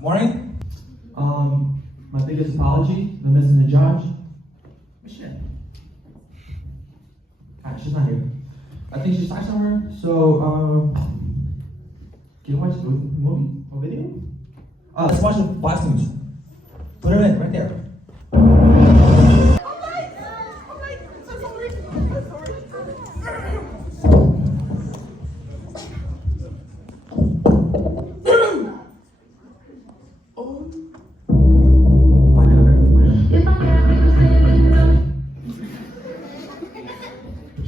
Morning. My biggest apology, I'm missing the judge. Michelle. She's not here. I think she's stuck somewhere. So, can you watch the movie or video? Let's watch the box news. Put her in right there. So sorry.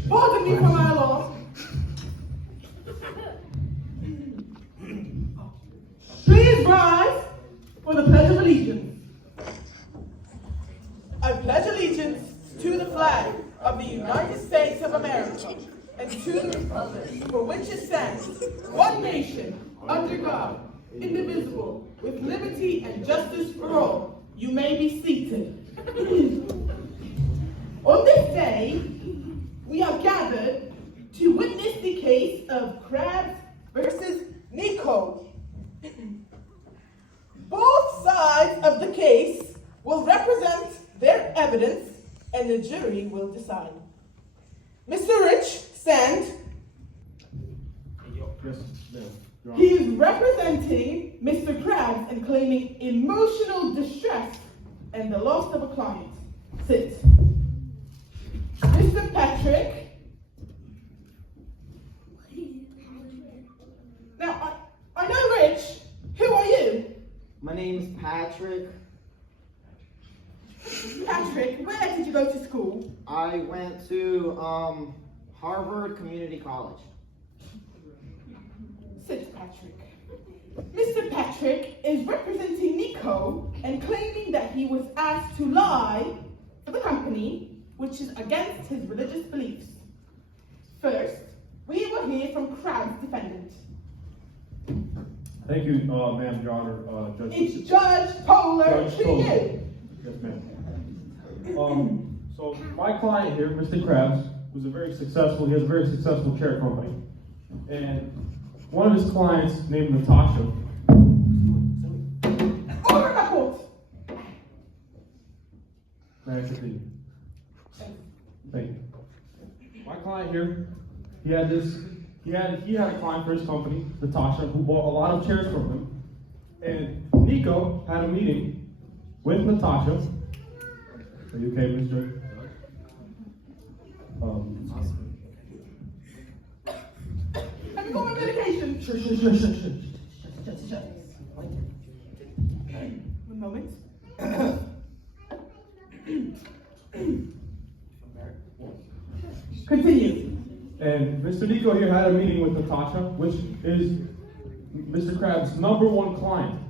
Pardon me for my loss. Please rise for the Pledge of Allegiance. I pledge allegiance to the flag of the United States of America and to the republic for which it stands, one nation, under God, indivisible, with liberty and justice for all. You may be seated. On this day, we are gathered to witness the case of Krabs versus Nico. Both sides of the case will represent their evidence and the jury will decide. Mr. Rich, stand. Yes, ma'am. Your Honor. He is representing Mr. Krabs and claiming emotional distress and the loss of a client. Sit. Mr. Patrick. Now, I know Rich. Who are you? My name's Patrick. Patrick, where did you go to school? I went to Harvard Community College. Sit, Patrick. Mr. Patrick is representing Nico and claiming that he was asked to lie for the company, which is against his religious beliefs. First, we will hear from Krabs' defendant. Thank you, ma'am, Your Honor, Judge. It's Judge Polar Judge to Polar. you. Yes, ma'am. So my client here, Mr. Krabs, he has a very successful chair company. And one of his clients named Natasha. Order the court. May I continue? Thank you. My client here, he had a client for his company, Natasha, who bought a lot of chairs from him. And Nico had a meeting with Natasha. Are you okay, Mr. Have you got my medication? Sure. One moment. Continue. And Mr. Nico here had a meeting with Natasha, which is Mr. Krabs' #1 client,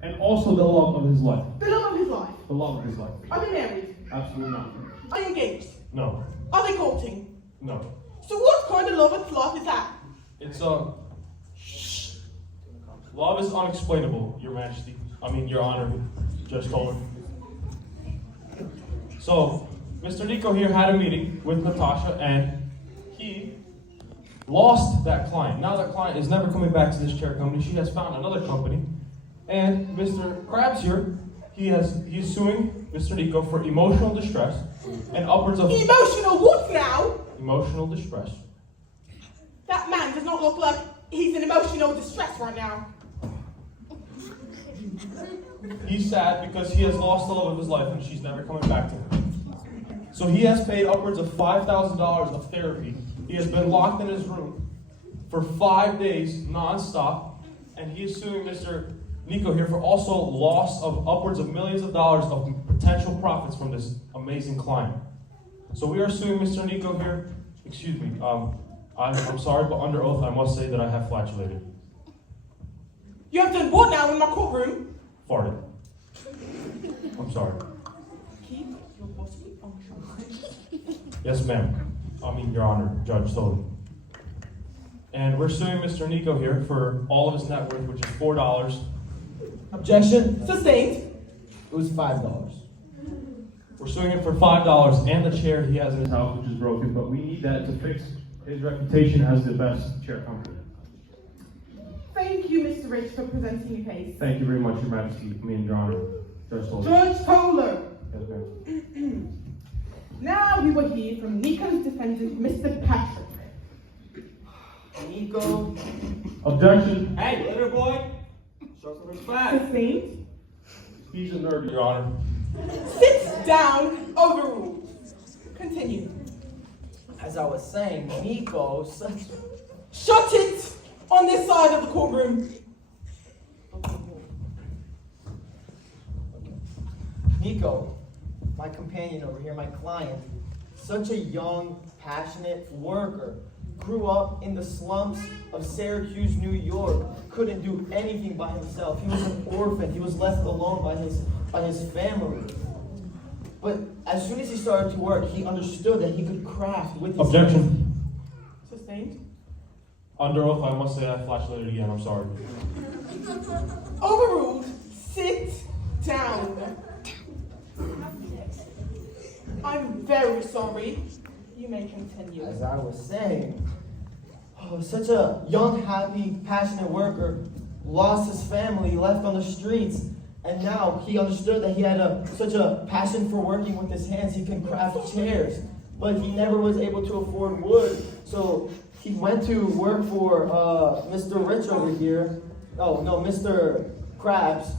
and also the love of his life. The love of his life. The love of his life. Are they married? Absolutely not. Are they engaged? No. Are they courting? No. So what kind of love and life is that? It's love is unexplainable, Your Majesty. Your Honor, Judge Toller. So, Mr. Nico here had a meeting with Natasha, and he lost that client. Now that client is never coming back to this chair company. She has found another company, and Mr. Krabs here, he's suing Mr. Nico for emotional distress and upwards of Emotional what now? emotional distress. That man does not look like he's in emotional distress right now. He's sad because he has lost the love of his life and she's never coming back to him. So he has paid upwards of $5,000 of therapy. He has been locked in his room for 5 days non-stop, and he is suing Mr. Nico here for also loss of upwards of millions of dollars of potential profits from this amazing client. So we are suing Mr. Nico here. Excuse me. I'm sorry, but under oath, I must say that I have flatulated. You have done what now in my courtroom? Farted. I'm sorry. Keep your bodily function. Yes, ma'am. Your Honor, Judge Toller. And we're suing Mr. Nico here for all of his net worth, which is $4. Objection. Sustained. It was $5. We're suing him for $5 and the chair he has in his house, which is broken, but we need that to fix his reputation as the best chair company. Thank you, Mr. Mr. Rich, for presenting your case. Thank you very much, Your Majesty. Your Honor. Judge Toller. Judge Toller. Yes, ma'am. Now we will hear from Nico's defendant, Mr. Patrick. Nico. Objection. Hey, little boy. Show some respect. Sustained. He's a nerd, Your Honor. Sit down. Overruled. Continue. As I was saying, Nico, such. Shut it on this side of the courtroom. Nico, my companion over here, my client, such a young, passionate worker, grew up in the slums of Syracuse, New York, couldn't do anything by himself. He was an orphan. He was left alone by his family. But as soon as he started to work, he understood that he could craft with his Objection. Sustained. Under oath, I must say I flashlighted again. I'm sorry. Overruled. Sit down. I'm very sorry. You may continue. As I was saying, such a young, happy, passionate worker lost his family, left on the streets, and now he understood that he had such a passion for working with his hands. He can craft chairs, but he never was able to afford wood, so he went to work for Mr. Rich over here. Oh no, Mr. Krabs.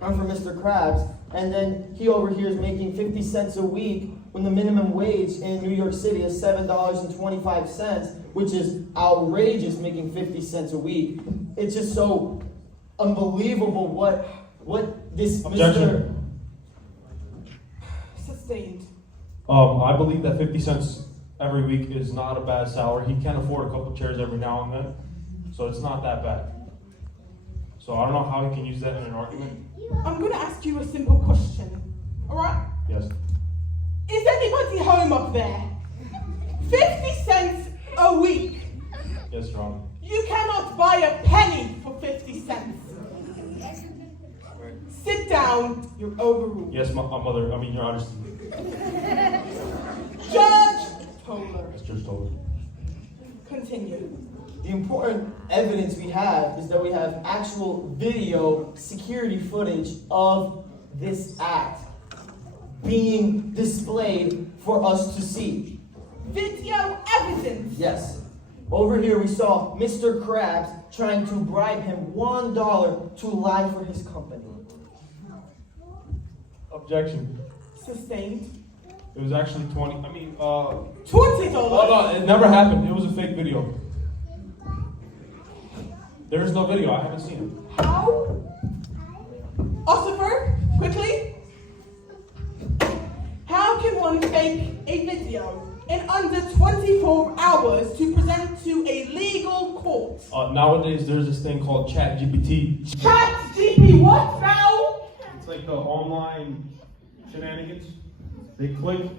I'm for Mr. Krabs, and then he over here is making 50 cents a week when the minimum wage in New York City is $7.25, which is outrageous, making 50 cents a week. It's just so unbelievable what this Objection. Sustained. I believe that 50 cents every week is not a bad salary. He can afford a couple chairs every now and then, so it's not that bad. So I don't know how he can use that in an argument. I'm going to ask you a simple question. Alright? Yes. Is anybody home up there? 50 cents a week. Yes, Your Honor. You cannot buy a penny for 50 cents. Sit down. You're overruled. Yes, Your Honor. Judge Toller. Yes, Judge Toller. Continue. The important evidence we have is that we have actual video security footage of this act being displayed for us to see. Video evidence. Yes. Over here we saw Mr. Krabs trying to bribe him $1 to lie for his company. Objection. Sustained. It was actually 20. $20. Oh no, it never happened. It was a fake video. There is no video. I haven't seen it. How? Ossifer, quickly. How can one fake a video in under 24 hours to present to a legal court? Nowadays, there's this thing called ChatGPT. ChatGPT what now? It's like the online shenanigans. They click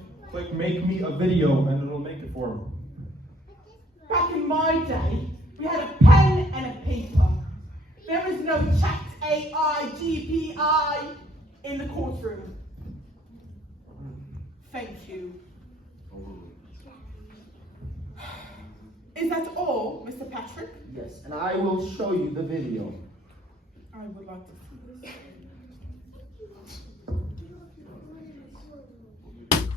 make me a video, and it'll make it for them. Back in my day, we had a pen and a paper. There is no chat AI, GPI in the courtroom. Thank you. Is that all, Mr. Patrick? Yes, and I will show you the video. I would like to see this.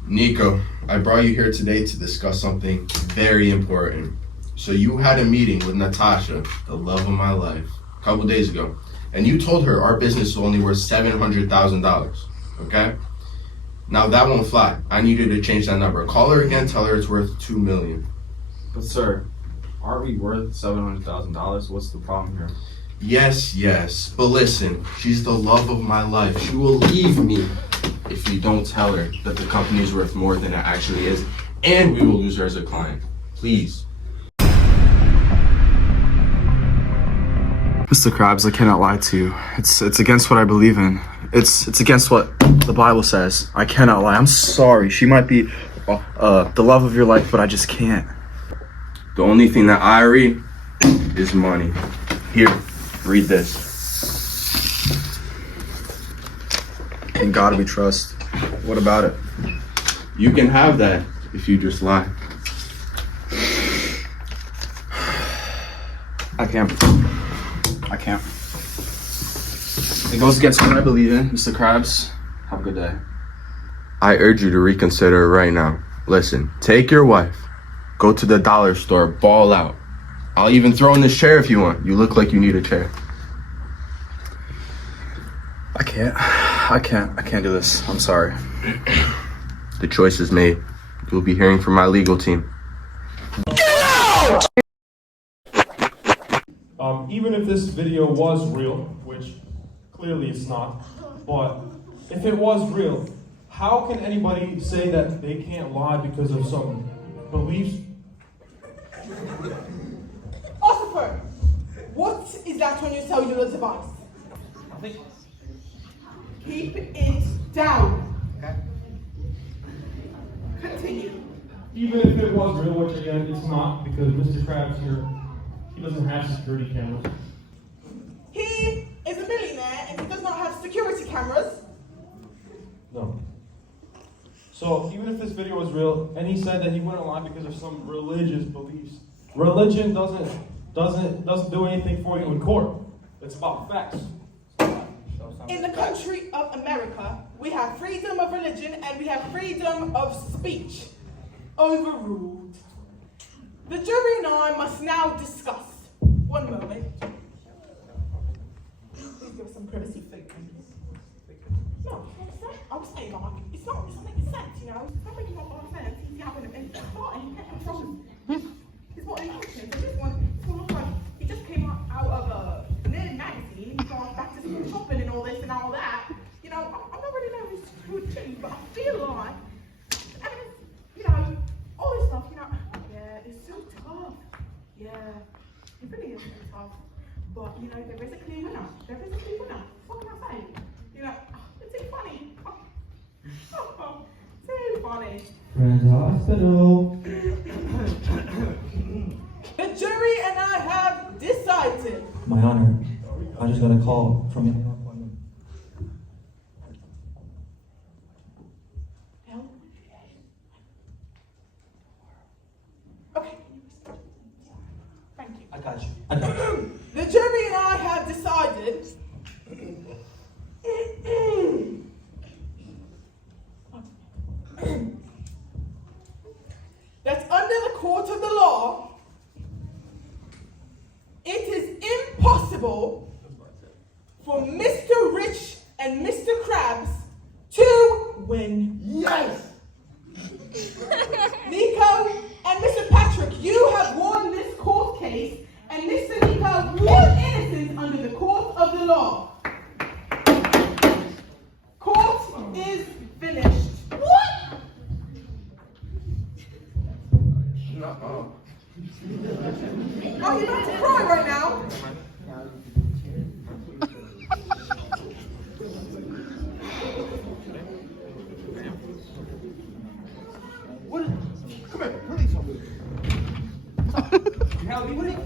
Nico, I brought you here today to discuss something very important. So you had a meeting with Natasha, the love of my life, a couple days ago, and you told her our business is only worth $700,000, okay? Now that won't fly. I need you to change that number. Call her again, tell her it's worth $2 million. But sir, aren't we worth $700,000? What's the problem here? Yes, but listen, she's the love of my life. She will leave me if you don't tell her that the company is worth more than it actually is, and we will lose her as a client. Please. Mr. Krabs, I cannot lie to you. It's against what I believe in. It's against what the Bible says. I cannot lie. I'm sorry. She might be the love of your life, but I just can't. The only thing that I read is money. Here, read this. In God we trust. What about it? You can have that if you just lie. I can't. It goes against what I believe in. Mr. Krabs, have a good day. I urge you to reconsider right now. Listen, take your wife, go to the dollar store, ball out. I'll even throw in this chair if you want. You look like you need a chair. I can't do this. I'm sorry. The choice is made. You'll be hearing from my legal team. Even if this video was real, which clearly it's not, but if it was real, how can anybody say that they can't lie because of some beliefs? Ossifer, what is that on your cellular device? Keep it down. Continue. Even if it was real, which again it's not, because Mr. Krabs here, he doesn't have security cameras. He is a millionaire and he does not have security cameras. No. So even if this video was real, and he said that he wouldn't lie because of some religious beliefs, religion doesn't do anything for you in court. It's about facts. In the country of America, we have freedom of religion and we have freedom of speech. Overruled. The jury and I must now discuss. One moment. Please give us some privacy, please. No, I'm saying, like, it's not making sense, you know? It's not making a lot of sense. He's having a thought and he can't control his what emotions. So this one looks like he just came out of a Nerd magazine. He's gone back to school shopping and all this and all that. You know, I don't really know who's true, but I feel like, and you know, all this stuff, you know, yeah, it's so tough. Yeah, it really is so tough. But, you know, there is a clear winner. There is a clear winner. What can I say? You know, it's too funny. Too funny. Friends Hospital. The jury and I have decided. My honor, I just got a call from you. Okay. Thank you. I got you. The jury and I have decided that under the court of the law, it is impossible for Mr. Rich and Mr. Krabs to win. Yes! Nico and Mr. Patrick, you have won this court case, and Mr. Nico, you are innocent under the court of the law. Court is finished. What? No. Are you about to cry right now? Come here, release him. Stop. You have me with it?